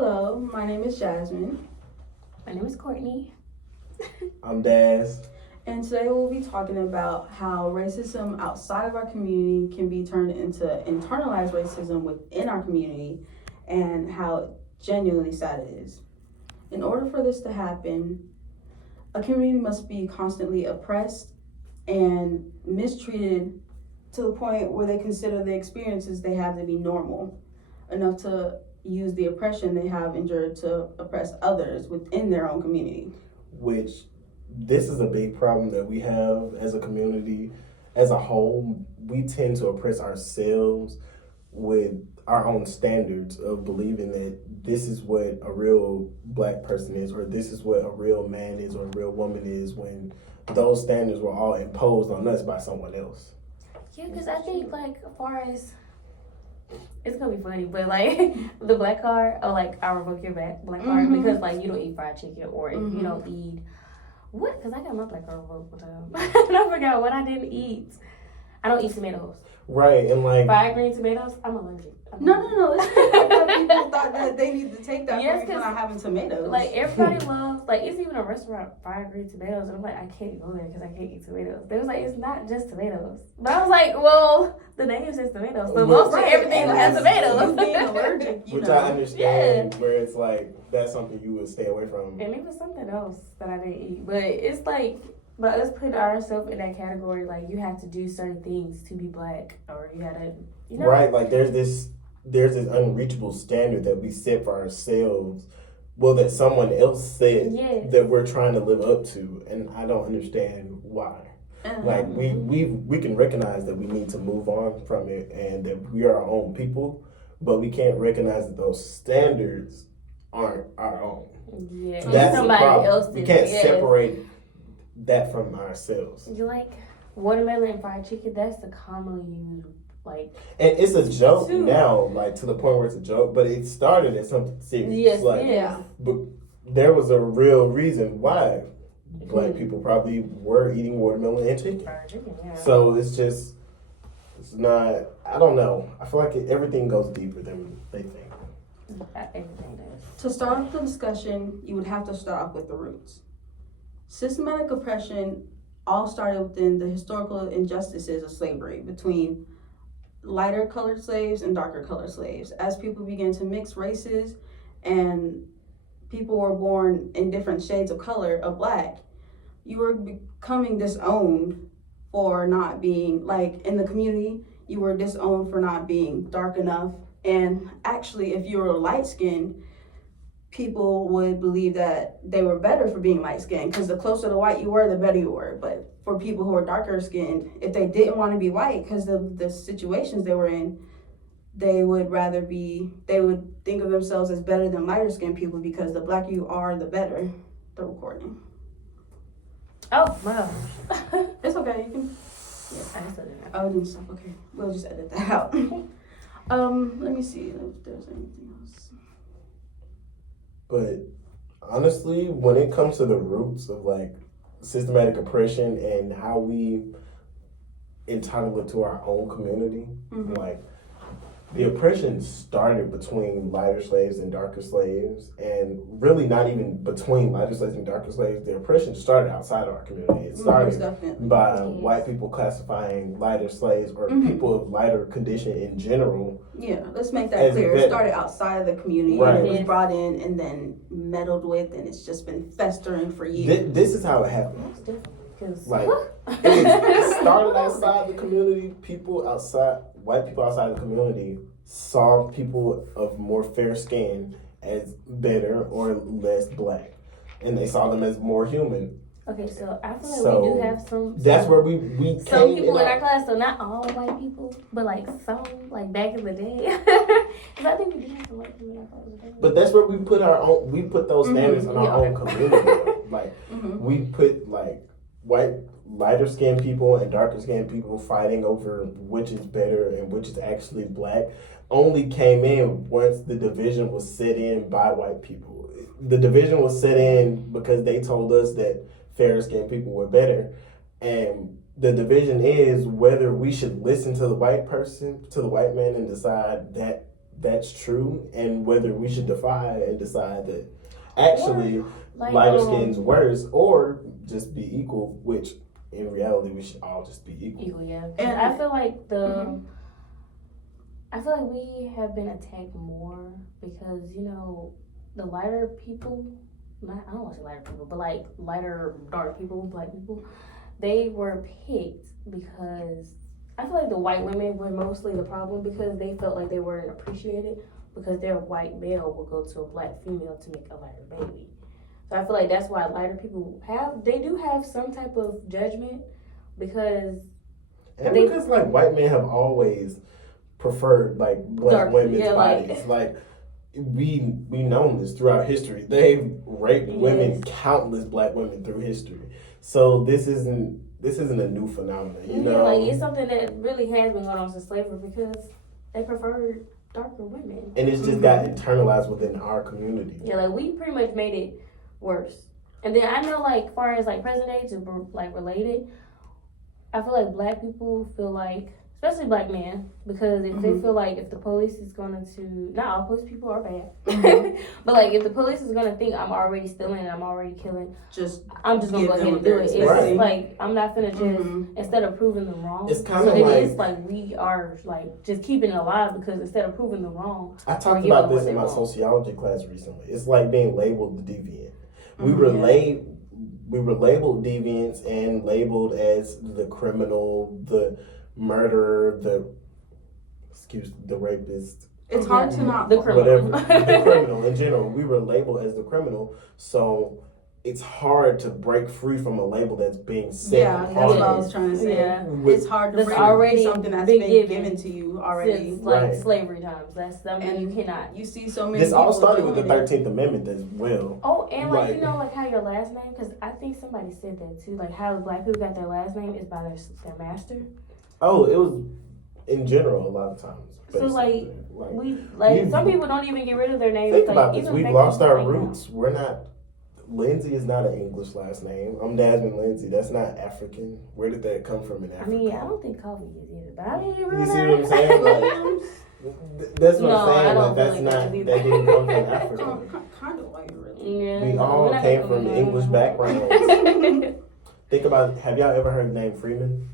Hello, my name is Jasmine. My name is Courtney. I'm Daz. And today we'll be talking about how racism outside of our community can be turned into internalized racism within our community and how genuinely sad it is. In order for this to happen, a community must be constantly oppressed and mistreated to the point where they consider the experiences they have to be normal, enough to use the oppression they have endured to oppress others within their own community. Which this is a big problem that we have as a community as a whole. We tend to oppress ourselves with our own standards of believing that this is what a real black person is, or this is what a real man is, or a real woman is, when those standards were all imposed on us by someone else. Yeah, because I think, like, as far as, it's going to be funny, but, like, the black card, or, like, I revoke your black card, because, like, you don't eat fried chicken, or if you don't eat, what? Because I got my black card revoked one time. And I forgot what I didn't eat. I don't eat tomatoes. Right, and like... Fried green tomatoes, I'm allergic. No. People thought that they need to take that Yes, from you for not having tomatoes. Like, everybody loves, like, it's even a restaurant, fried green tomatoes, and I'm like, I can't go there because I can't eat tomatoes. They was like, it's not just tomatoes. But I was like, well, the name says tomatoes, so mostly everything has tomatoes. Being allergic, you Which know. I understand, where it's like, that's something you would stay away from. And it was something else that I didn't eat. But it's like, but us put ourselves in that category, like, you have to do certain things to be black, or you gotta, you know. Right, like there's this unreachable standard that we set for ourselves, well, that someone else said that we're trying to live up to, and I don't understand why. Like we can recognize that we need to move on from it and that we are our own people, but we can't recognize that those standards aren't our own. Yeah, that's the problem. Else's, we can't separate that from ourselves. You like watermelon and fried chicken? That's the commonly used. Like, and it's a joke now, like to the point where it's a joke, but it started as something serious. Yes, like, yeah. But there was a real reason why black people probably were eating watermelon and chicken. Yeah. So it's not, I don't know. I feel like everything goes deeper than they think. Everything does. To start off the discussion, you would have to start off with the roots. Systematic oppression all started within the historical injustices of slavery between lighter colored slaves and darker colored slaves. As people began to mix races and people were born in different shades of color of black, you were becoming disowned for not being, like, in the community, you were disowned for not being dark enough. And actually, if you were light skinned, people would believe that they were better for being light skinned, because the closer to white you were, the better you were. But for people who are darker skinned, if they didn't want to be white because of the situations they were in, they would think of themselves as better than lighter skinned people, because the blacker you are, the better. The recording. Oh, wow. It's okay, you can. Yeah, I still didn't. Oh, and stuff. Okay, we'll just edit that out. Let me see if there's anything else. But honestly, when it comes to the roots of like systematic oppression and how we entitle it to our own community, like the oppression started between lighter slaves and darker slaves, and really not even between lighter slaves and darker slaves. The oppression started outside of our community. It started by white people classifying lighter slaves or people of lighter condition in general. Yeah, let's make that clear. It started outside of the community, right, and it was brought in and then meddled with, and it's just been festering for years. This is how it happened. That's different. Like, it started outside the community. White people outside the community saw people of more fair skin as better or less black, and they saw them as more human. Okay, so I feel like we do have some. That's where we some people in our class, so not all white people, but like some, like back in the day. Because I think we did have some white people in our class. But that's where we put our own. We put those standards in our own community. Like we put like white, lighter skinned people and darker skinned people fighting over which is better and which is actually black. Only came in once the division was set in by white people. The division was set in because they told us that fair skinned people were better, and the division is whether we should listen to the white person, to the white man, and decide that that's true and whether we should defy and decide that actually Like, lighter skin's worse or just be equal, which in reality we should all just be equal. Equal, yeah. And I feel like Mhm. I feel like we have been attacked more because the lighter people. I don't want to say lighter people, but like lighter dark people, black people, they were picked because I feel like the white women were mostly the problem because they felt like they weren't appreciated because their white male will go to a black female to make a lighter baby. So I feel like that's why lighter people they do have some type of judgment because And because like white men have always preferred like black Dark, women's yeah, bodies. Like we known this throughout history. They've raped women, countless black women through history. So this isn't a new phenomenon, you know. Like it's something that really has been going on since slavery because they preferred darker women. And it's just got internalized within our community. Yeah, like we pretty much made it worse. And then I know like far as like present day to like related, I feel like black people feel like, especially black men, because if they feel like if the police is going to, not all police people are bad, but like if the police is going to think I'm already stealing and I'm already killing, I'm just going to go ahead and do it. It's Right. like, I'm not finna just, instead of proving them wrong. It's kind so of it like, is like we are like just keeping it alive because instead of proving them wrong. I talked about this in my sociology class recently. It's like being labeled the deviant. We were labeled deviants and labeled as the criminal, the murderer, the rapist. It's hard to not the criminal. Whatever, the criminal in general. We were labeled as the criminal, so it's hard to break free from a label that's being set. Yeah, that's what I was trying to say. Yeah. It's hard to That's break already something that's been been given given to you already. Since like Right. slavery times. That's something And you cannot. You see so many. This all people started with the doing it. 13th Amendment as well. Oh, and like Like- like how your last name, because I think somebody said that too. Like how black people got their last name is by their master. Oh, it was in general a lot of times. So basically. like some people don't even get rid of their names. Think like, about this. even We've back lost then, our like, roots. We're not. Lindsay is not an English last name. I'm Desmond Lindsay. That's not African. Where did that come from in I Africa? mean, I don't think coffee is either, but I mean, You see what I'm saying? Like, that's what No, I'm I saying. don't Like, that's feel like not. that That either. didn't come from Africa. Kind of like really. Yeah, We we're all not came gonna from go English there. backgrounds. Think about. Have y'all ever heard the name Freeman?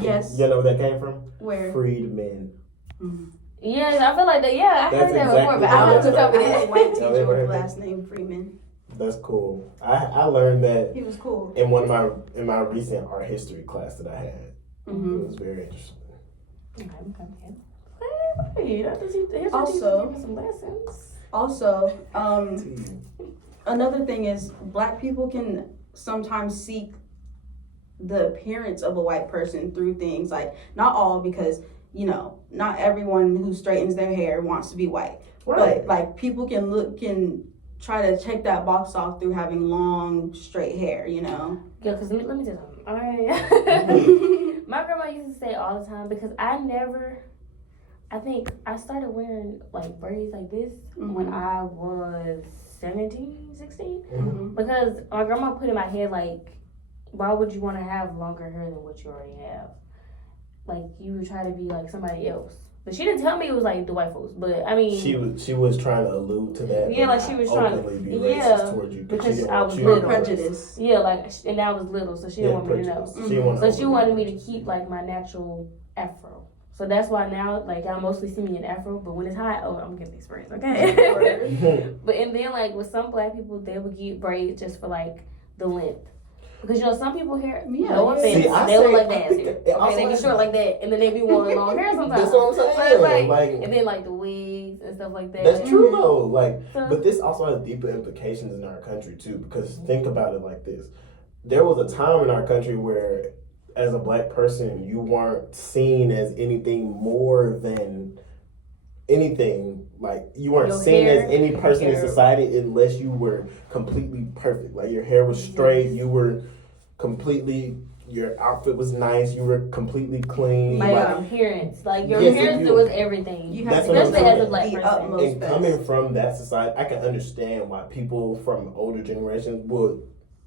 Yes. You know where that came from? Where? Freedmen. Yeah, I feel like that. Yeah, I That's heard that exactly before, but how I it don't know started. what I had a it white is. Y'all teacher ever with heard last name Freeman. That's cool. I learned that He was cool. in my recent art history class that I had. It was very interesting. Okay. Hey, I think history Also- teacher gave me some lessons. Also, Tea. another thing is black people can sometimes seek the appearance of a white person through things like, not all, because not everyone who straightens their hair wants to be white. Right. But like people can try to check that box off through having long straight hair. Yeah, because let me tell you something. All right. My grandma used to say all the time because I think I started wearing like braids like this when I was 17, 16. Mhm. Because my grandma put in my head like, why would you want to have longer hair than what you already have? Like you would try to be like somebody else. But she didn't tell me it was like the white folks. But I mean, She was trying to allude to that. Yeah, but like she not was trying to- openly be yeah, racist towards you because she didn't I want was you to little. know this. Prejudice. yeah, like and I was little, so she didn't want me to know. prejudice. She didn't want So to she wanted me to keep like my natural afro. So that's why now like y'all mostly see me in afro, but when it's hot, I'm getting the experience, okay? But and then like with some black people, they would get braids just for like the length. Because some people hair, no offense, See, I they look say- like I nasty. think Okay, that- also they be like- short like that, and then they be wearing long hair sometimes. That's what I'm saying. So it's Like, and then like the wigs and stuff like that. that's true though. Like, So- but this also has deeper implications in our country too. Because think about it like this: there was a time in our country where, as a black person, you weren't seen as anything more than anything. Like you weren't Your seen hair, as any person in hair. society unless you were completely perfect. Like your hair was straight, you were completely. Your outfit was nice. You were completely clean. Like like, appearance, like your Yes, appearance you- was everything. You That's have what to I'm especially as a saying. black the person. utmost And best. coming from that society, I can understand why people from older generations would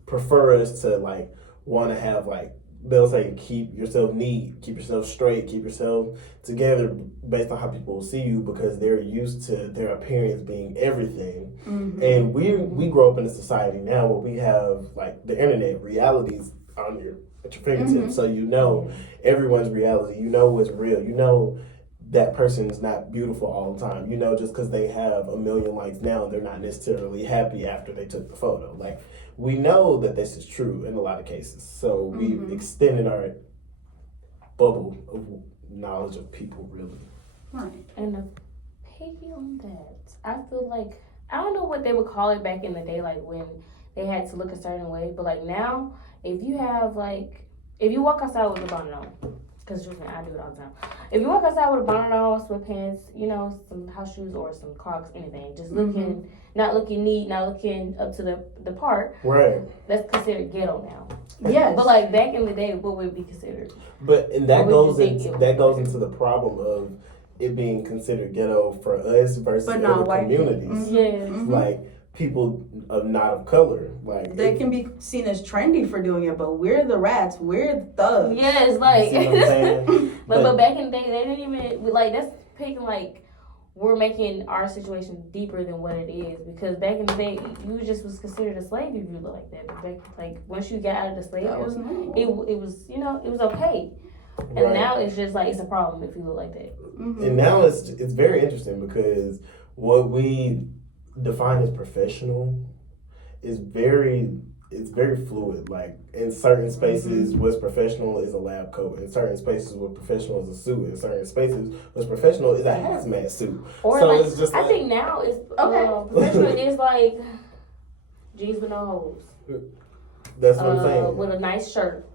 prefer us to like want to have like they'll say keep yourself neat, keep yourself straight, keep yourself together based on how people see you because they're used to their appearance being everything. And we grow up in a society now where we have like the internet realities on your at your fingertips, so you know everyone's reality. You know what's real. You know that person is not beautiful all the time. You know, just because they have a million likes now, they're not necessarily happy after they took the photo. Like, we know that this is true in a lot of cases. So we've extended our bubble of knowledge of people, really. Right. And to piggy on that, I feel like, I don't know what they would call it back in the day, like when they had to look a certain way, but like now, if you have like, if you walk outside with a bonnet on, because trust me, I do it all the time. If you walk outside with a bonnet on, sweatpants, you know, some house shoes or some Crocs, anything, just looking, not looking neat, not looking up to the part, Right. that's considered ghetto now. Yes. But like back in the day, what would it be considered? And that goes that goes into the problem of it being considered ghetto for us versus But not other white communities. Yes. Like people not of color. Like They can be seen as trendy for doing it, but we're the rats. We're the thugs. Yes, like, see what I'm saying? but back in the day, they didn't even, like, that's picking, like, we're making our situation deeper than what it is. Because back in the day, you just was considered a slave if you look like that. But back, like, once you got out of the slave, That was normal. it was, you know, it was okay. And now it's just like, it's a problem if you look like that. And now it's very interesting because what we define as professional is very fluid. Like in certain spaces, what's professional is a lab coat. In certain spaces, what's professional is a suit. In certain spaces, what's professional is a hazmat suit. Or so like, it's just I think now it's professional is like jeans with no holes. That's what I'm saying. With a nice shirt.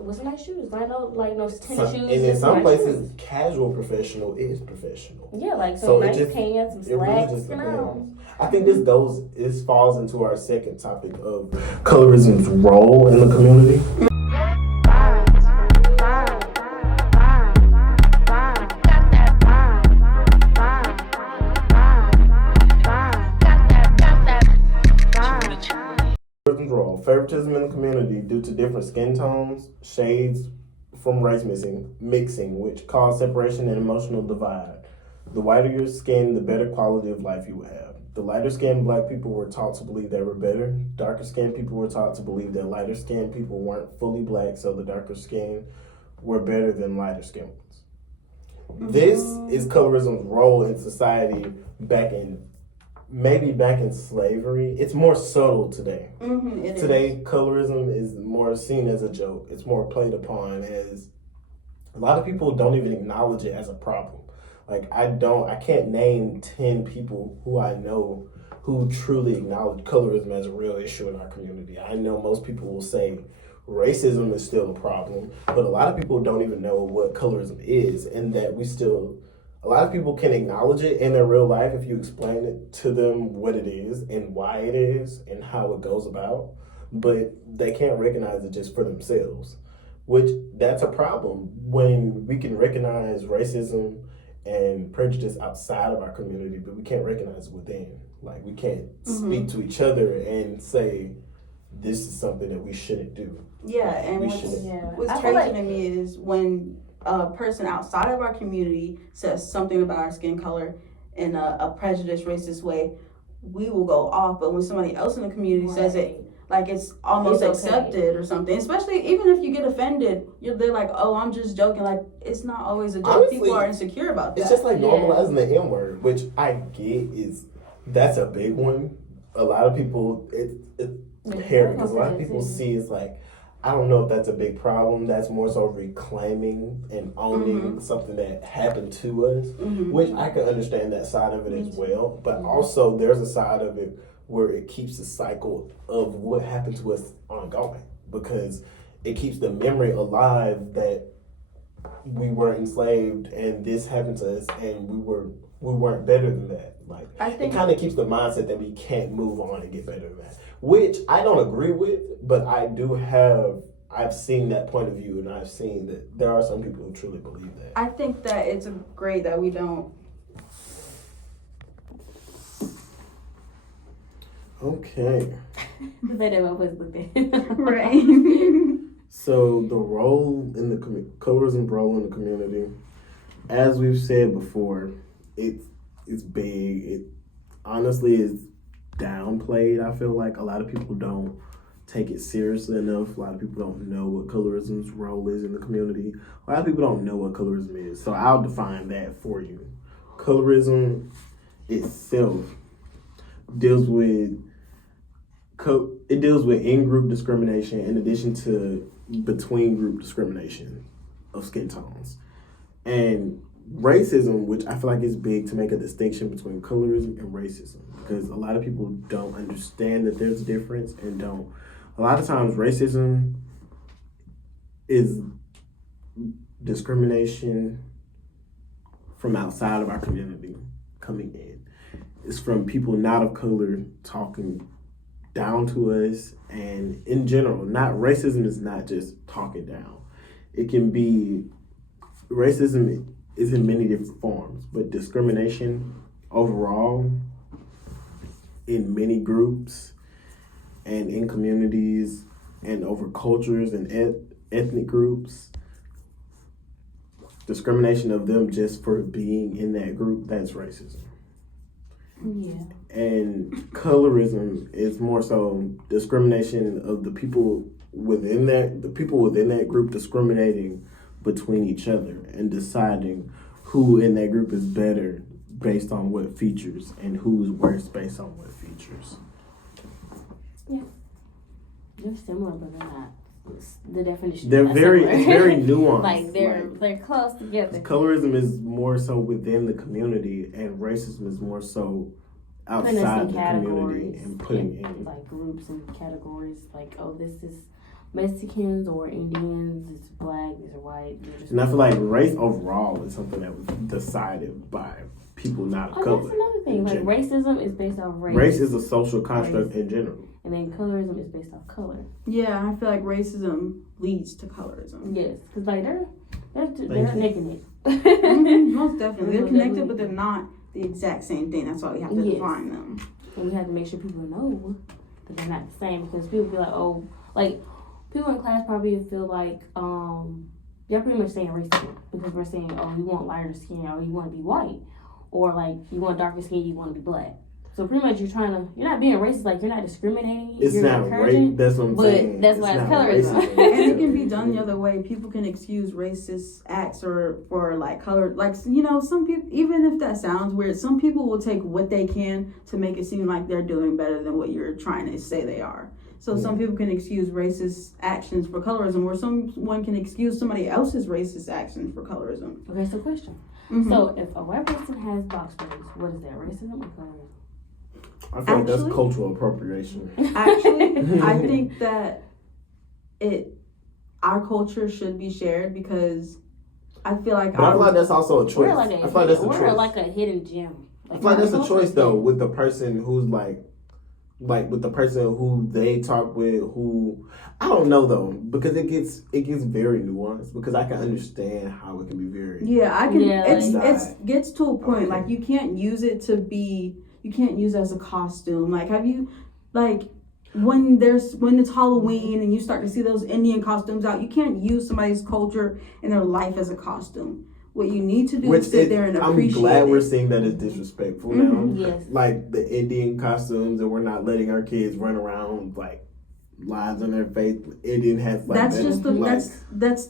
With some nice shoes. Like no tennis shoes. And in some nice places, shoes. Casual professional is professional. Yeah, like some So nice it pants, some It really slacks, just you know. depends. I think this falls into our second topic of colorism's role in the community. Colorism's role. Favoritism in the community due to different skin tones, shades from race mixing, which cause separation and emotional divide. The whiter your skin, the better quality of life you will have. The lighter skinned black people were taught to believe they were better. Darker skinned people were taught to believe that lighter skinned people weren't fully black, so the darker skin were better than lighter skinned ones. This is colorism's role in society back in slavery. It's more subtle today. Today, colorism is more seen as a joke. It's more played upon as a lot of people don't even acknowledge it as a problem. Like I can't name 10 people who I know who truly acknowledge colorism as a real issue in our community. I know most people will say racism is still a problem, but a lot of people don't even know what colorism is, and that a lot of people can acknowledge it in their real life if you explain it to them what it is and why it is and how it goes about, but they can't recognize it just for themselves, which that's a problem when we can recognize racism and prejudice outside of our community, but we can't recognize it within. Like, we can't speak to each other and say, this is something that we shouldn't do. Yeah, and what's crazy to me is when a person outside of our community says something about our skin color in a prejudiced, racist way, we will go off. But when somebody else in the community says it, like it's almost accepted or something. Especially even if you get offended, they're like, "Oh, I'm just joking." Like, it's not always a joke. Honestly, people are insecure about that. It's just like normalizing the N word, which I get that's a big one. A lot of people it's hairy because a lot of people see it's like, I don't know if that's a big problem. That's more so reclaiming and owning something that happened to us, which I can understand that side of it as well. But also there's a side of it where it keeps the cycle of what happened to us ongoing, because it keeps the memory alive that we were enslaved and this happened to us and we weren't better than that. Like, I think it kind of keeps the mindset that we can't move on and get better than that, which I don't agree with, but I've seen that point of view, and I've seen that there are some people who truly believe that. I think that it's great that we don't. Okay. The way that my voice looked at. Right. So So the role in the colorism role in the community, as we've said before, it's big. It honestly is downplayed. I feel like a lot of people don't take it seriously enough. A lot of people don't know what colorism's role is in the community. A lot of people don't know what colorism is. So I'll define that for you. Colorism itself deals with in-group discrimination in addition to between-group discrimination of skin tones. And racism, which I feel like is big to make a distinction between colorism and racism, because a lot of people don't understand that there's a difference and don't. A lot of times racism is discrimination from outside of our community coming in. It's from people not of color talking down to us, and in general, racism is not just talking down. It can be, racism is in many different forms, but discrimination overall in many groups and in communities and over cultures and ethnic groups, discrimination of them just for being in that group, that's racism. Yeah. And colorism is more so discrimination of the people within that group discriminating between each other and deciding who in that group is better based on what features and who's worse based on what features. Yeah. They're similar, but they're not. The definition. They're very nuanced. Like they're close together. Colorism is more so within the community, and racism is more so outside the community and putting in like groups and categories. Like, oh, this is Mexicans or Indians. It's black. These are white. And I feel like race overall is something that was decided by people not of color. That's another thing. Like racism is based off race. Race is a social construct in general. And then colorism is based off color. Yeah, I feel like racism leads to colorism. Yes, because like they're neck and neck. Most definitely, they're connected, but they're not the exact same thing. That's why we have to define them. And we have to make sure people know that they're not the same, because people be like, oh, like people in class probably feel like they're pretty much saying racism because we're saying, oh, you want lighter skin or you want to be white, or like you want darker skin, you want to be black. So pretty much you're not being racist, like you're not discriminating. It's you're not race. That's what I'm saying. But that's why it's colorism. And it can be done the other way. People can excuse racist acts for like color, like, you know, some people, even if that sounds weird, some people will take what they can to make it seem like they're doing better than what you're trying to say they are. So some people can excuse racist actions for colorism, or someone can excuse somebody else's racist actions for colorism. Okay, so question. Mm-hmm. So if a white person has box braids, what is that, racism or colorism? I feel like that's cultural appropriation. Actually, I think that our culture should be shared, because I feel like I feel like that's also a choice. We're like a choice. hidden gem. I feel like that's a choice though, with the person who's like with the person who they talk with, who I don't know though, because it gets very nuanced, because I can understand how it can be very it gets to a point like you can't use it as a costume. Like, have you, like, when it's Halloween and you start to see those Indian costumes out, you can't use somebody's culture and their life as a costume. What you need to do is sit there and appreciate it. I'm glad we're seeing that as disrespectful now. Yes. Like the Indian costumes, and we're not letting our kids run around like lines on their face. Indian hats. Like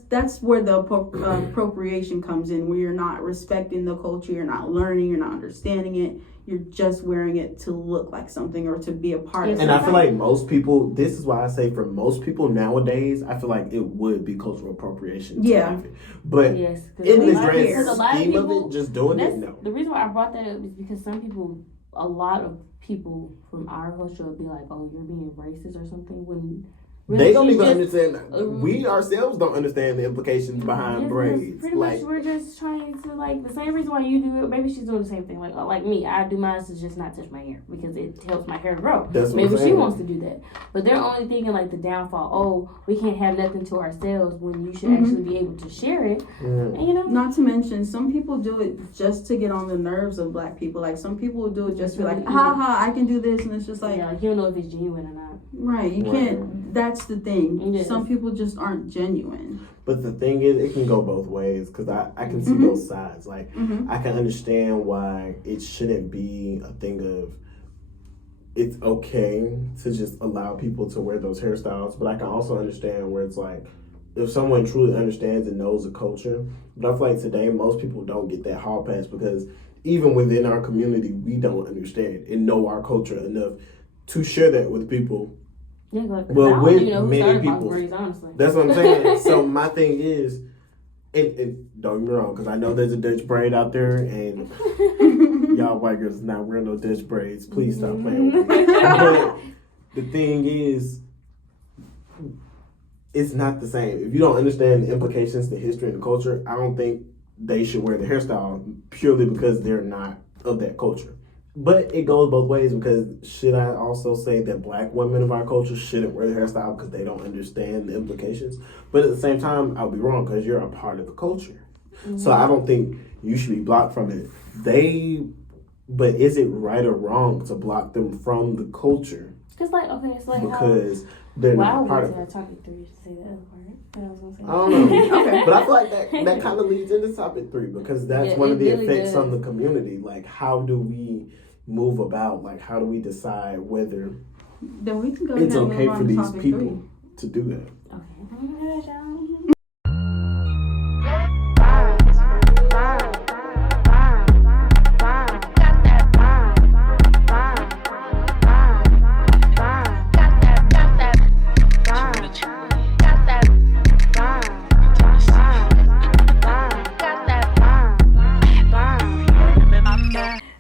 that's where the appropriation comes in, where you're not respecting the culture, you're not learning, you're not understanding it. You're just wearing it to look like something or to be a part of something. And I feel like most people, this is why I say for most people nowadays, I feel like it would be cultural appropriation. Yeah. But yes, in the grand scheme of it, just doing it, no. The reason why I brought that up is because a lot of people from our culture would be like, oh, you're being racist or something, when really, they don't even understand. We ourselves don't understand the implications behind braids. Pretty much, we're just trying to, like, the same reason why you do it. Maybe she's doing the same thing. Like me, I do mine to just not touch my hair because it helps my hair to grow. Maybe she wants to do that, but they're only thinking like the downfall. Oh, we can't have nothing to ourselves when you should actually be able to share it. And, you know, not to mention some people do it just to get on the nerves of black people. Like some people will do it just to be like, ha ha, I can do this, and it's just like, you don't know if it's genuine or not. Right, you can't. That's the thing. Yes. Some people just aren't genuine. But the thing is, it can go both ways because I can see both sides. Like, I can understand why it shouldn't be a thing of it's okay to just allow people to wear those hairstyles. But I can also understand where it's like, if someone truly understands and knows the culture. But I feel like today, most people don't get that hall pass because even within our community, we don't understand and know our culture enough to share that with people. Yeah, like, Well, I don't with even know who many started people. box braids, honestly. That's what I'm saying. So my thing is, and don't get me wrong, because I know there's a Dutch braid out there, and y'all white girls not wearing no Dutch braids. Please stop playing with me. But the thing is, it's not the same. If you don't understand the implications, the history, and the culture, I don't think they should wear the hairstyle purely because they're not of that culture. But it goes both ways because should I also say that black women of our culture shouldn't wear the hairstyle because they don't understand the implications? But at the same time, I'll be wrong because you're a part of the culture. So I don't think you should be blocked from it. But is it right or wrong to block them from the culture? Cause like okay, it's like Because they're not a part of I it. topic 3 to say the other part that I was gonna say. I don't know. Okay. But I feel like that kind of leads into topic 3 because that's one of the really effects does. on the community. Like, how do we move about? Like, how do we decide whether Then we can go it's ahead and okay move on for to these topic people to do that? Okay.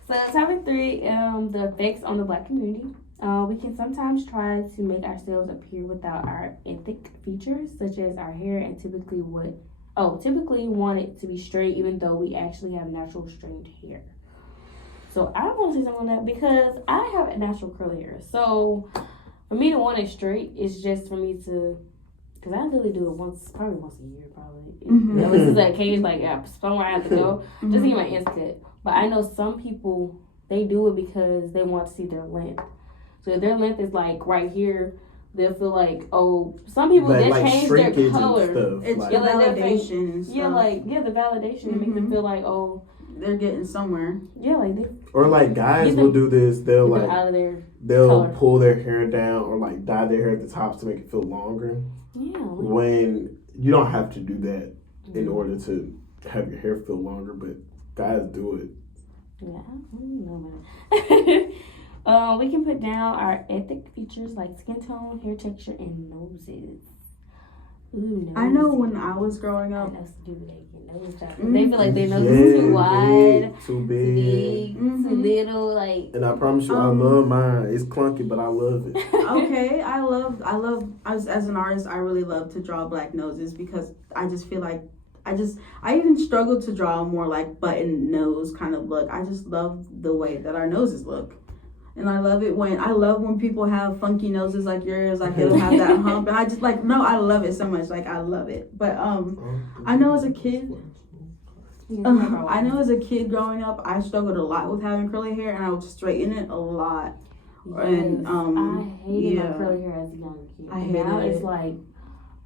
So topic 3, the effects on the black community. We can sometimes try to make ourselves appear without our ethnic features, such as our hair, and typically want it to be straight, even though we actually have natural straight hair. So I want to say something on that because I have natural curly hair. So for me to want it straight, it's just for me to, because I really do it probably once a year, probably. You know, it's that case, like somewhere I have to go just to get my ends cut. But I know some people, they do it because they want to see their length. So if their length is like right here, they'll feel like, oh, some people But, they like, change their shrinkage and color. stuff, It's like- the like that thing. validation and stuff. Yeah, the validation to make them feel like, oh, They're getting somewhere. yeah, like they Or like guys Get will them- do this. They'll get them like out of there. they'll color. pull their hair down or like dye their hair at the tops to make it feel longer. Yeah. When you don't have to do that in order to have your hair feel longer, but guys do it. Yeah, I don't know, man. We can put down our ethnic features like skin tone, hair texture, and noses. Ooh, noses. I know when I was growing I up, know some people that get nose jobs. They feel like their nose Yeah, is too wide, too too big. big, too little. Like, And I promise you, I love mine. It's clunky, but I love it. okay, I love as an artist, I really love to draw black noses because I just feel like I even struggle to draw a more like button nose kind of look. I just love the way that our noses look. And I love when people have funky noses like yours, like it'll have that hump. And I just I love it so much. Like I love it. But I know as a kid growing up, I struggled a lot with having curly hair and I would straighten it a lot. yes, And I hated yeah. my curly hair as a young kid. I And now hated it's it. like,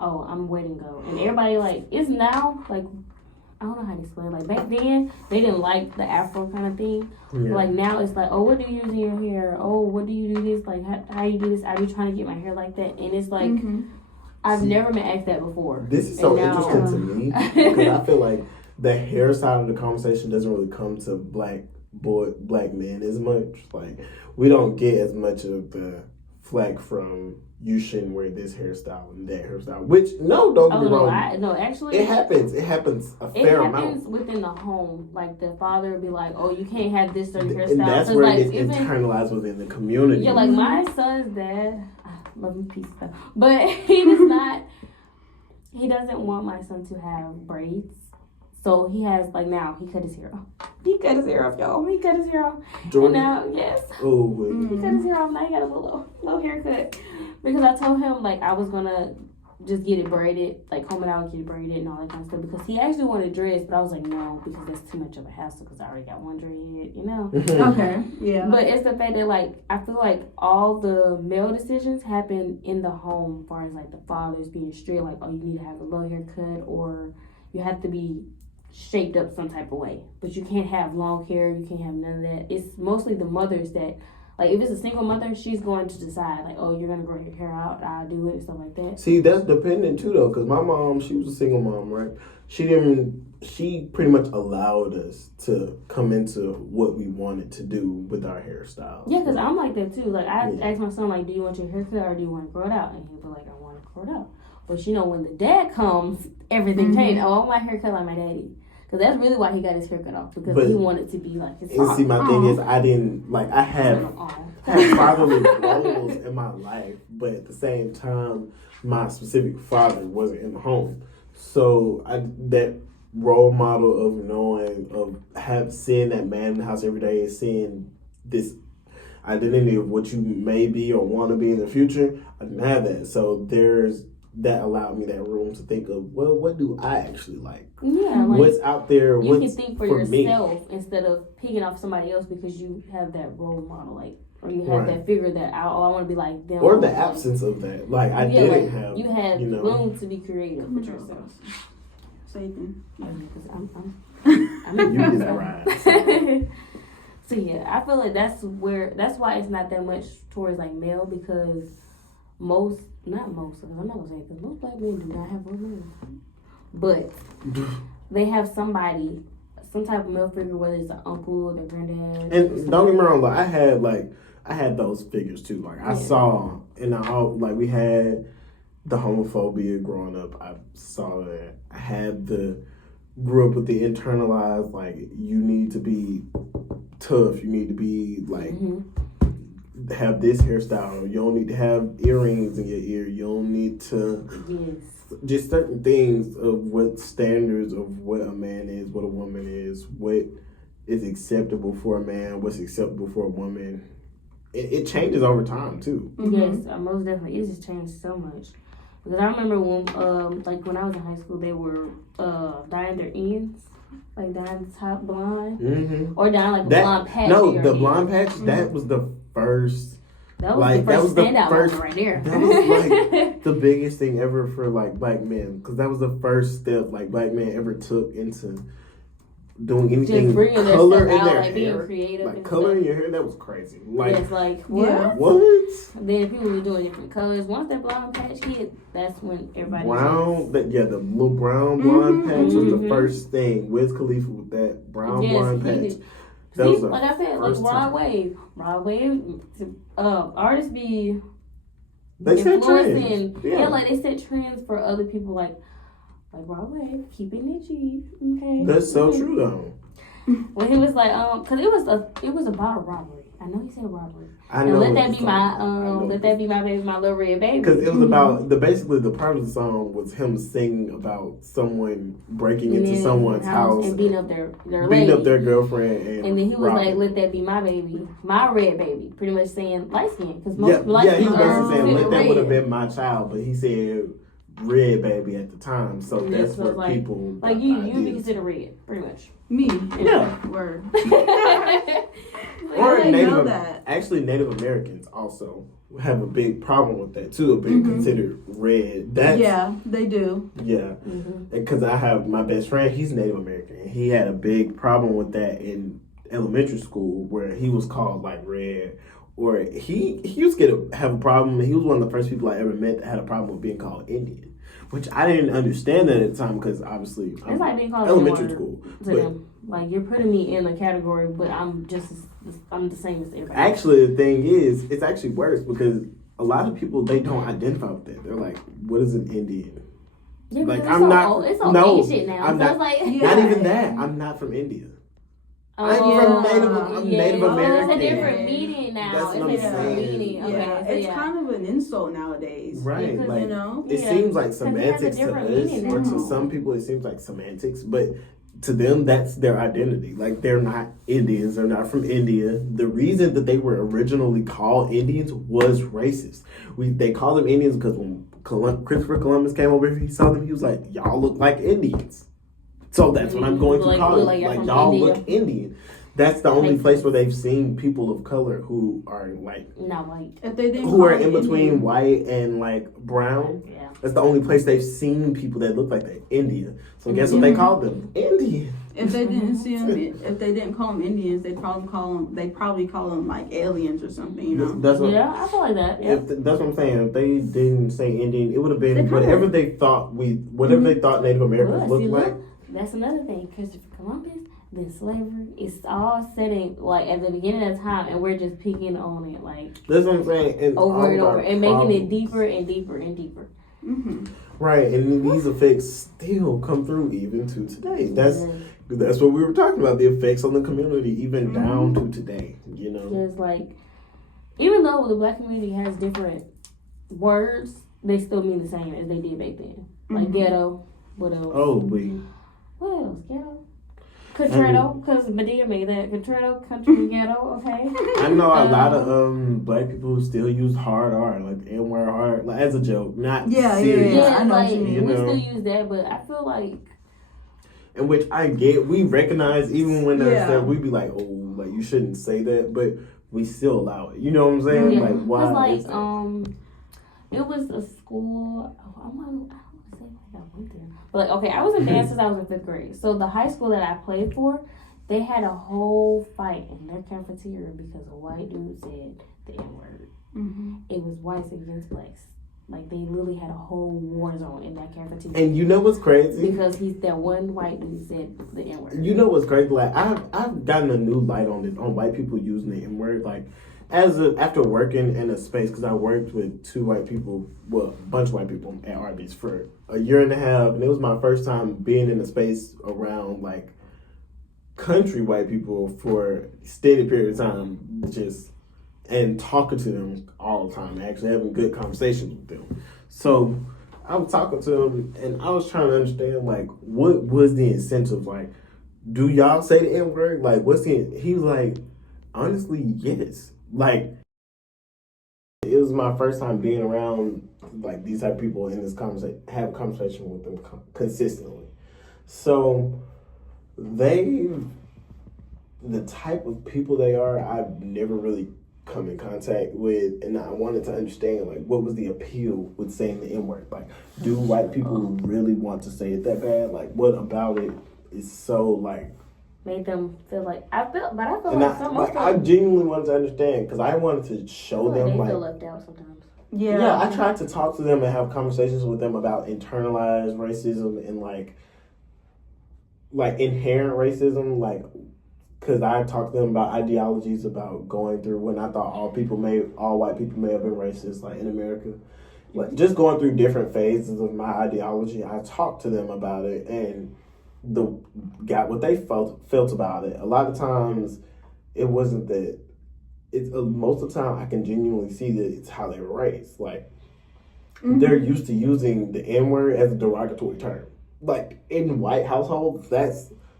oh, I'm waiting go. And everybody like, it's now like, I don't know how to explain. Like back then, they didn't like the afro kind of thing. Yeah. Like now, it's like, oh, what do you use in your hair? Oh, what do you do this? Like, how you do this? I be trying to get my hair like that, and it's like, I've never been asked that before. This is so And now- interesting to me because I feel like the hair side of the conversation doesn't really come to black men as much. Like we don't get as much of the flack from you shouldn't wear this hairstyle and that hairstyle. Which don't get me wrong. No, actually, It happens. It happens a it fair happens amount. within the home. Like the father would be like, "Oh, you can't have this certain hairstyle." And that's 'Cause, where like, it gets internalized within the community. yeah, like my son's dad, love him peace though, but he does not. He doesn't want my son to have braids. So he has, like now, he cut his hair off. He cut his hair off, y'all. He cut his hair off. Jordan. And now, yes. Oh, He cut his hair off. Now he got a little haircut. Because I told him, like, I was going to just get it braided, like comb it out and get it braided and all that kind of stuff. Because he actually wanted dreads, but I was like, no, because that's too much of a hassle. Because I already got one dread, you know. Okay. Yeah. But it's the fact that like I feel like all the male decisions happen in the home, as far as like the fathers being strict, like oh you need to have a low haircut or you have to be shaped up some type of way, but you can't have long hair, you can't have none of that. It's mostly the mothers that, like, if it's a single mother, she's going to decide, like, oh, you're gonna grow your hair out, I'll do it, and stuff like that. See, that's dependent too, though, because my mom, she was a single mom, right? She pretty much allowed us to come into what we wanted to do with our hairstyles. Yeah, because I'm like that too. Like, I asked my son, like, do you want your haircut or do you want to grow it out? And he'd be like, I want to grow it out. But you know, when the dad comes, everything changed. Oh, I want my haircut like my daddy. Because that's really why he got his haircut off. Because he wanted to be like his father. And see, my thing is, I didn't, like, I have fatherly roles in my life, but at the same time, my specific father wasn't in the home. So that role model of knowing, seeing that man in the house every day and seeing this identity of what you may be or want to be in the future, I didn't have that. So that allowed me that room to think of, well, what do I actually like? Yeah, like, what's out there? You can think for yourself me? Instead of picking off somebody else because you have that role model, like, or you have that figure that I want to be like them. Or the absence of that, like I didn't have. You had room to be creative with yourself. So you can. I'm you did that right. So yeah, I feel like that's why it's not that much towards like male because not most, because I'm not gonna say it, because most black men do not have role models, but they have somebody, some type of male figure, whether it's an uncle, their granddad. And don't get me wrong, like I had those figures too. Like I saw, and we had the homophobia growing up. I saw that. I had grew up with the internalized, like, you need to be tough. You need to be like. Have this hairstyle. You don't need to have earrings in your ear. You don't need to just certain things of what standards of what a man is, what a woman is, what is acceptable for a man, what's acceptable for a woman. It changes over time too. Yes, most definitely. It just changed so much. Because I remember when when I was in high school, they were dyeing their ends. Like dyeing the top blonde, or dyeing like a blonde patch. No, the blonde patch. That was the first. That was the first standout moment right there. That was like the biggest thing ever for like black men, because that was the first step like black men ever took into doing anything. Just bringing color their in stuff their out, like hair, being creative, like and color stuff. in your hair. That was crazy. Like, it's like what? What? Then people were doing different colors. Once that blonde patch hit, that's when everybody brown. The little brown blonde patch was the first thing. Wiz Khalifa with that brown blonde patch. That was like I said, like Rod Wave, artists be influencing. Yeah, like they set trends for other people, like Rod Wave, keep it niche, okay. That's so true though. When he was like, cause it was about a robbery. I know he said robbery. I know. Let that be my baby, my little red baby. Because it was about basically the part of the song was him singing about someone breaking into someone's house and beating up their girlfriend, and then he was like, "Let that be my baby, my red baby," pretty much saying light skin because most light skin he was basically saying let that would have been my child, but he said red baby at the time, so that's what like, people like you be considered red, pretty much. Me, yeah, word. Or Native Americans also have a big problem with that too, of being considered red. They do. Yeah, because I have my best friend. He's Native American. And he had a big problem with that in elementary school, where he was called like red, or he used to have a problem. He was one of the first people I ever met that had a problem with being called Indian. Which I didn't understand that at the time, because obviously it's like being called elementary school. Like, you're putting me in a category, but I'm the same as everybody. Actually, the thing is, it's actually worse, because a lot of people, they don't identify with that. They're like, what is an Indian? Yeah, like, I'm not. It's all shit now. I'm not, like, not even that. I'm not from India. I'm Native American. It's a different meaning now. That's what I'm saying. It's kind of an insult nowadays. Right. Because, like, it seems like semantics to us, or to some people, it seems like semantics, but to them, that's their identity. Like, they're not Indians. They're not from India. The reason that they were originally called Indians was racist. They called them Indians because when Christopher Columbus came over here, he saw them, he was like, y'all look like Indians. So that's what I'm going to call it. Like y'all India. look Indian. That's the only Makes place sense. where they've seen people of color who are like Not white. If they didn't who call are it in between Indian, white and like brown. Yeah. That's the only place they've seen people that look like that. India. So guess what they called them? Indian. if they didn't see them, if they didn't call them Indians, they probably call them like aliens or something. You know. That's what, Yeah, I feel like that. Yeah. That's what I'm saying. If they didn't say Indian, it would have been They kinda- whatever they thought they thought Native Americans Well, looked see, like. look, that's another thing. Christopher Columbus, then slavery, it's all setting like at the beginning of time, and we're just picking on it like That's what I'm saying. And over and all over, our and making it problems. deeper and deeper and deeper. Mm-hmm. Right, and these effects still come through even to today. That's what we were talking about, the effects on the community, even down to today, you know. Just like, even though the black community has different words, they still mean the same as they did back then. Like ghetto, what else? Oh, we. What else? Ghetto? Concerto, because Medea made that. Concerto, country, ghetto, okay? I know a lot of black people who still use hard R, like the N-word hard, like as a joke, not serious. Yeah, I know like, what you mean. we You know. still use that, but I feel like, In which I get, we recognize even when Yeah. stuff, we be like, oh, like you shouldn't say that, but we still allow it. You know what I'm saying? yeah. Like why? Because, is that? it was a school, I don't want to say like I went there. But, like, okay, I was in dance since I was in 5th grade. So, the high school that I played for, they had a whole fight in their cafeteria because a white dude said the N-word. Mm-hmm. It was whites against blacks. Like, they literally had a whole war zone in that cafeteria. And you know what's crazy? Because that one white dude said the N-word. You know what's crazy? Like I've gotten a new light on this, on white people using the N word. Like after working in a space, because I worked with 2 white people, well, a bunch of white people at Arby's for a year and a half, and it was my first time being in a space around like country white people for a steady period of time, and talking to them all the time, actually having good conversations with them. So I was talking to him, and I was trying to understand, like, what was the incentive? Like, do y'all say the N word? Like, he was like, honestly, yes. Like, it was my first time being around, like, these type of people in this conversation, have a conversation with them consistently. So, the type of people they are, I've never really come in contact with, and I wanted to understand, like, what was the appeal with saying the N-word? Like, do white people really want to say it that bad? Like, what about it is so, like... Made them feel like... I feel And like some of I them... genuinely wanted to understand, because I wanted to show them, they like... feel left out sometimes. Yeah. I tried to talk to them and have conversations with them about internalized racism and, like inherent racism, like... Because I talked to them about ideologies about going through when I thought all white people may have been racist, like in America. Like just going through different phases of my ideology. I talked to them about it and got what they felt about it. A lot of times it wasn't that. It's most of the time I can genuinely see that it's how they were raised. Like they're used to using the N-word as a derogatory term. Like in white households,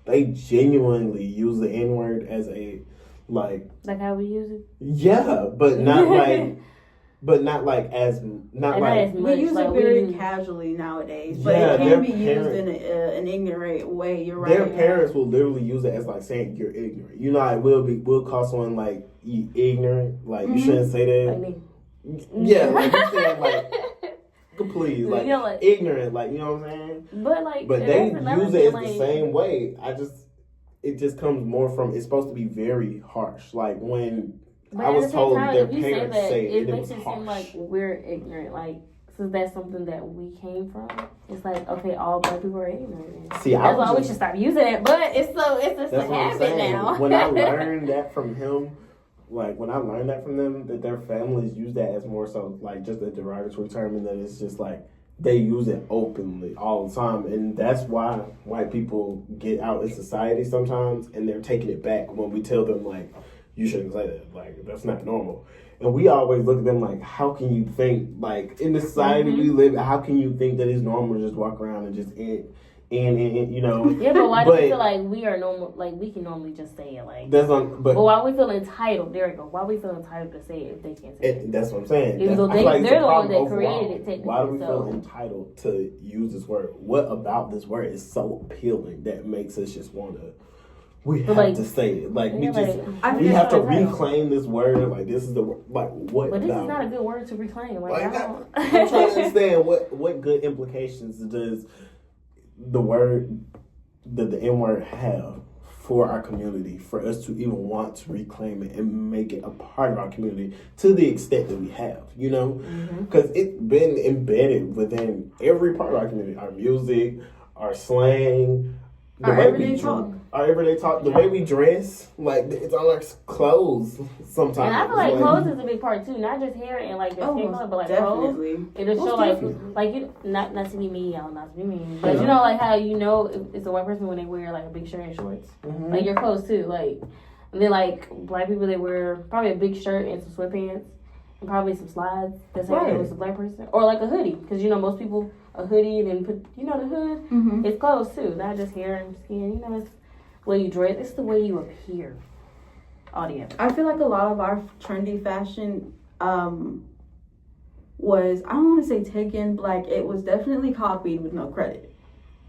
they genuinely use the N-word as a, like how we use it? Yeah, but not like, as we use it very casually nowadays, but it can be used in an ignorant way. You're right. Their parents will literally use it as like saying you're ignorant. You know, like we'll call someone like you ignorant, like you shouldn't say that. Like me. Yeah, like you saying like. Please, like, like ignorant, like, you know what I'm saying? But they use it the same way. It just comes more from, it's supposed to be very harsh. Like when I was told their parents say it makes was it harsh. seem like we're ignorant. Like, since that's something that we came from, it's like, okay, all black people are ignorant. See, that's why we should stop using it. But it's just a habit now. When I learned that from him, like when I learned that from them, that their families use that as more so like just a derogatory term, and that it's just like they use it openly all the time, and that's why white people get out in society sometimes, and they're taking it back when we tell them like you shouldn't say that, like that's not normal, and we always look at them like, how can you think, like in the society we live, how can you think that it's normal to just walk around and just and you know. Yeah, but why do we feel like we are normal? Like we can normally just say it, like that's on. But why we feel entitled? There we go. Why we feel entitled to say it if they can't say it? That's what I'm saying. Even though they're the ones that created it. Technically, why do we feel entitled to use this word? What about this word is so appealing that makes us just want to? We have to say it. Like we just we have to reclaim this word. Like this is the like what? But this is not a good word to reclaim. Like, I'm trying to understand what good implications does the word the N word have for our community, for us to even want to reclaim it and make it a part of our community to the extent that we have, you know, because it's been embedded within every part of our community, our music, our slang, our everyday talk. Our everyday talk, the way we dress, like it's on our clothes sometimes. And I feel like clothes is a big part too, not just hair and like the skin color, but like definitely. Clothes. It'll show like you not to be mean, y'all, not to be mean, but you know like how you know it's a white person when they wear like a big shirt and shorts, like your clothes too, like and then like black people they wear probably a big shirt and some sweatpants and probably some slides. That's how it was a black person, or like a hoodie, because you know most people a hoodie and then put the hood. It's clothes too, not just hair and skin. You know it's the way you dress, it's the way you appear. Audience. I feel like a lot of our trendy fashion was, I don't want to say taken, but like it was definitely copied with no credit.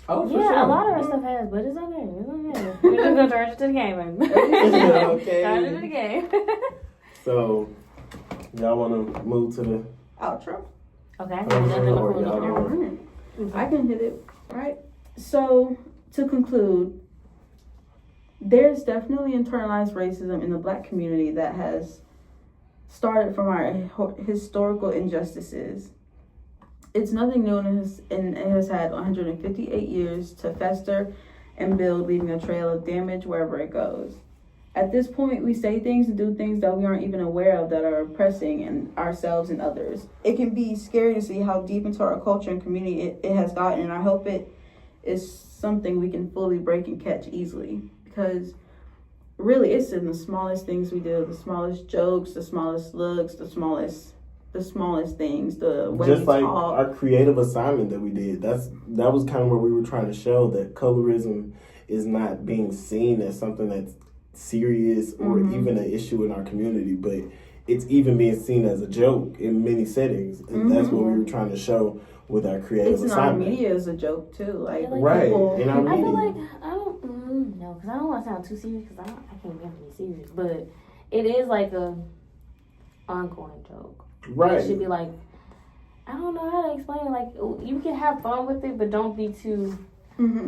Oh, for yeah, sure. a lot of our stuff has, but it's okay. It's okay. We're just gonna turn it to the game, baby. Okay. Turn it to the game. So, y'all want to move to the outro? Okay. I can hit it, right? So, to conclude, there's definitely internalized racism in the black community that has started from our historical injustices. It's nothing new and it has had 158 years to fester and build, leaving a trail of damage wherever it goes. At this point, we say things and do things that we aren't even aware of that are oppressing and ourselves and others. It can be scary to see how deep into our culture and community it has gotten, and I hope it is something we can fully break and catch easily. Because really, it's in the smallest things we do, the smallest jokes, the smallest looks, the smallest things, the way just we like talk. Our creative assignment that we did. That was kind of where we were trying to show that colorism is not being seen as something that's serious or even an issue in our community, but it's even being seen as a joke in many settings, and that's what we were trying to show with our creative assignment. Our media is a joke too, like right people, in our media. I feel like I don't know, because I don't want to sound too serious, because I can't be serious, but it is like a ongoing joke. Right. It should be like, I don't know how to explain it. Like you can have fun with it, but don't be too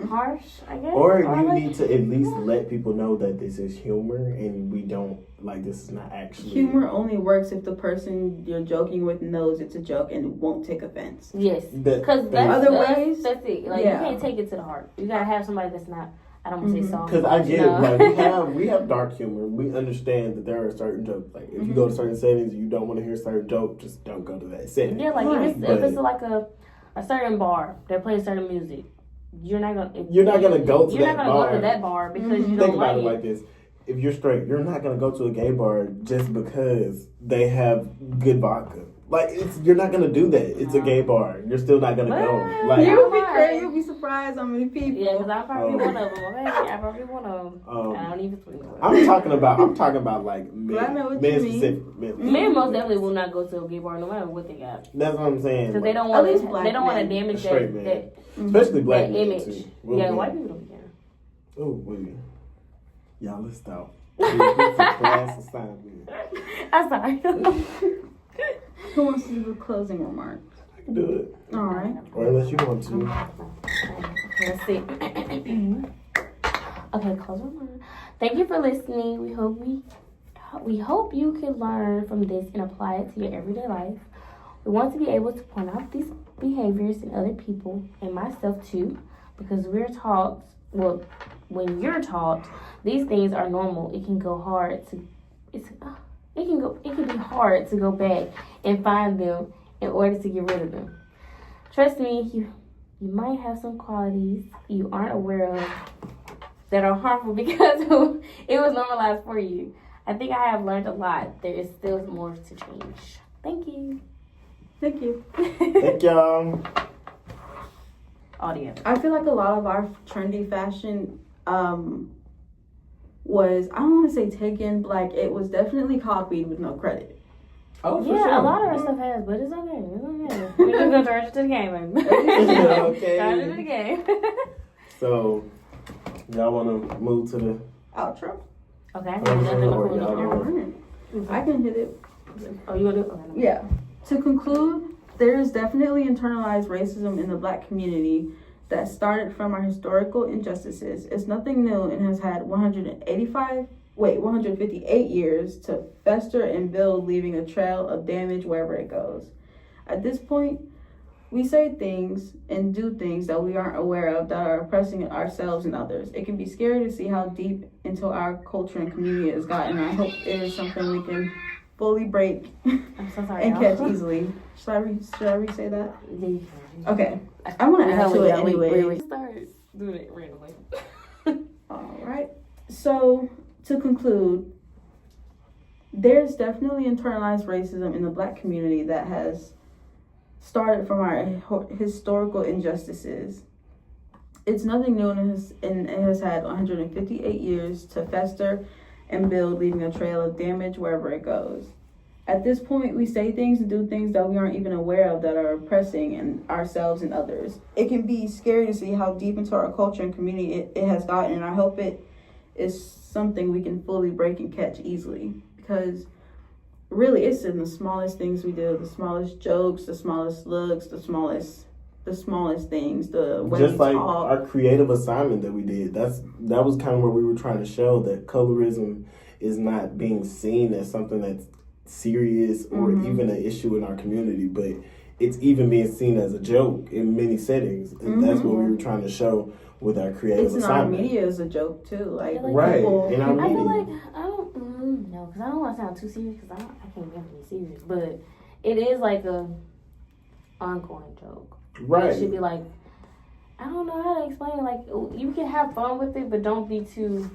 harsh, I guess. Or you need to at least let people know that this is humor and we don't, like, this is not actually... Humor only works if the person you're joking with knows it's a joke and won't take offense. Yes. Because that's it. Like, you can't take it to the heart. You gotta have somebody that's not, I don't want to say soft. Because I get it. Like, we have dark humor. We understand that there are certain jokes. Like, if you go to certain settings and you don't want to hear a certain joke, just don't go to that setting. Yeah, like, if it's like a certain bar that plays certain music, you're not gonna go to that bar because you don't think about like it like this. If you're straight, you're not gonna go to a gay bar just because they have good vodka. Like, you're not gonna do that. It's a gay bar. You're still not gonna go. Like, you'll be crazy. You'll be surprised how many people. Yeah, because I'm probably one of them. Okay, I'm probably one of them. I don't even swing. I'm talking about like men specific. Men most definitely will not go to a gay bar no matter what they got. That's what I'm saying. Because they don't want to damage that. Especially black men image. too. Yeah, white people don't care. Oh wait, y'all, let's stop. Class assignment. I'm sorry. Who wants to do the closing remarks? I can do it. All right. Or unless you want to. Let's see. Okay, close remarks. Thank you for listening. We hope you can learn from this and apply it to your everyday life. We want to be able to point out these behaviors in other people and myself too, because we're taught. Well, when you're taught these things are normal, it can go hard to. It can be hard to go back and find them in order to get rid of them. Trust me, you might have some qualities you aren't aware of that are harmful because it was normalized for you. I think I have learned a lot. There is still more to change. Thank you. Thank you. Thank y'all. audience. I feel like a lot of our trendy fashion was, I don't want to say taken, but like it was definitely copied with no credit. Oh, for Yeah, sure. a lot of our stuff has, but it's okay. It's okay. We're just gonna charge it to the game, baby. Okay. Charge it to the game. So, y'all want to move to the Outro? Okay. I can hit it. Oh, you want to do it? Okay. Yeah. To conclude, there is definitely internalized racism in the Black community that started from our historical injustices. It's nothing new and has had 158 years to fester and build, leaving a trail of damage wherever it goes. At this point, we say things and do things that we aren't aware of that are oppressing ourselves and others. It can be scary to see how deep into our culture and community it has gotten. I hope it is something we can fully break I'm so sorry. and catch easily. Should I re-say that? Yeah. Okay. I want to add to it anyway. We start doing it randomly. All right. So, to conclude, there's definitely internalized racism in the Black community that has started from our historical injustices. It's nothing new and it has had 158 years to fester and build, leaving a trail of damage wherever it goes. At this point, we say things and do things that we aren't even aware of that are oppressing ourselves and others. It can be scary to see how deep into our culture and community it has gotten, and I hope it is something we can fully break and catch easily. Because really, it's in the smallest things we do, the smallest jokes, the smallest looks, the smallest things, the way just we like talk. our creative assignment that we did. That was kind of where we were trying to show that colorism is not being seen as something that's serious or even an issue in our community, but it's even being seen as a joke in many settings, and that's what we were trying to show with our creative it's assignment. in our media as a joke too, like right people, in our I media. feel like I don't know because I don't want to sound too serious because I can't get any serious, but it is like a ongoing joke. Right. It should be like, I don't know how to explain it. Like you can have fun with it, but don't be too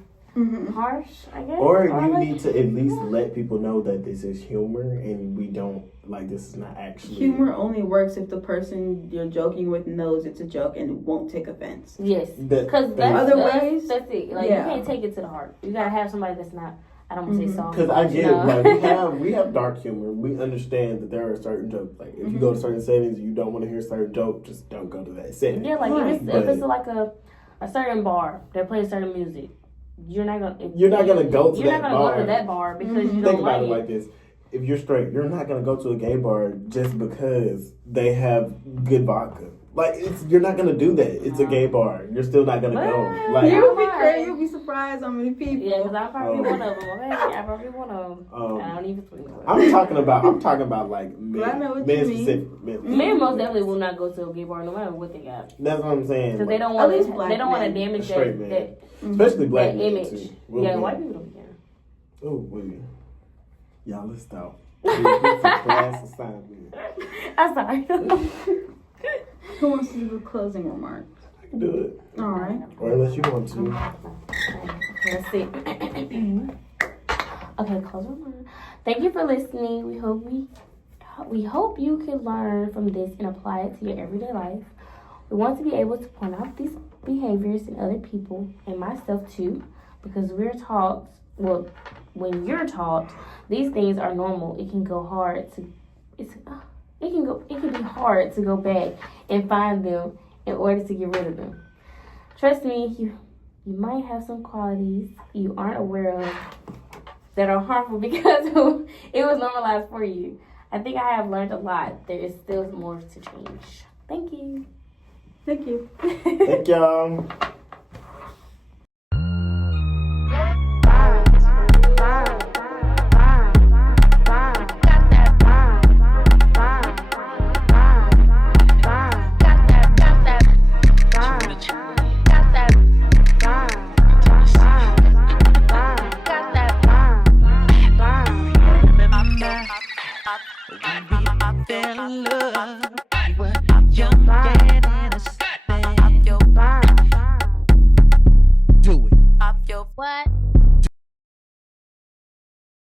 harsh, I guess. Or you like, need to at least let people know that this is humor and we don't, like, this is not actually... Humor only works if the person you're joking with knows it's a joke and won't take offense. Yes. That- Because Other ways, that's it. Like, yeah. you can't take it to the heart. You gotta have somebody that's not, I don't want to say soft. Because I get it. Like, we have dark humor. We understand that there are certain jokes. Like, if you go to certain settings and you don't want to hear a certain joke, just don't go to that setting. Yeah, like, Right. if it's like a certain bar that plays certain music, you're not gonna go to You're that not bar. gonna Go to that bar because you Think don't about like it like this. If you're straight, you're not gonna go to a gay bar just because they have good vodka. Like, you're not gonna do that. It's a gay bar. You're still not gonna go. Like, you'll be crazy. You'll be surprised how many people. Yeah, because I'm probably one of them. Okay, I'm probably one of them. I don't even think about it. I'm talking about like men. I know what Men you mean. specific. Men. Men most definitely will not go to a gay bar no matter what they got. That's what I'm saying. Because they don't At want least to. black They don't want to men. damage Straight men. that Especially black men image. too. Yeah, white people don't care. Oh, wait. Y'all, let's stop. It's a class assignment. I'm sorry. Who wants to do the closing remarks? I can do it. All right. Or unless you want to. Let's see. Okay, close my mind. Thank you for listening. We hope you can learn from this and apply it to your everyday life. We want to be able to point out these behaviors in other people and myself too, because we're taught. Well, when you're taught these things are normal, it can go hard to. It can be hard to go back and find them in order to get rid of them. Trust me, you might have some qualities you aren't aware of that are harmful because it was normalized for you. I think I have learned a lot. There is still more to change. Thank you. Thank you. Thank y'all. Fell in love. We were young and innocent. Do it. What?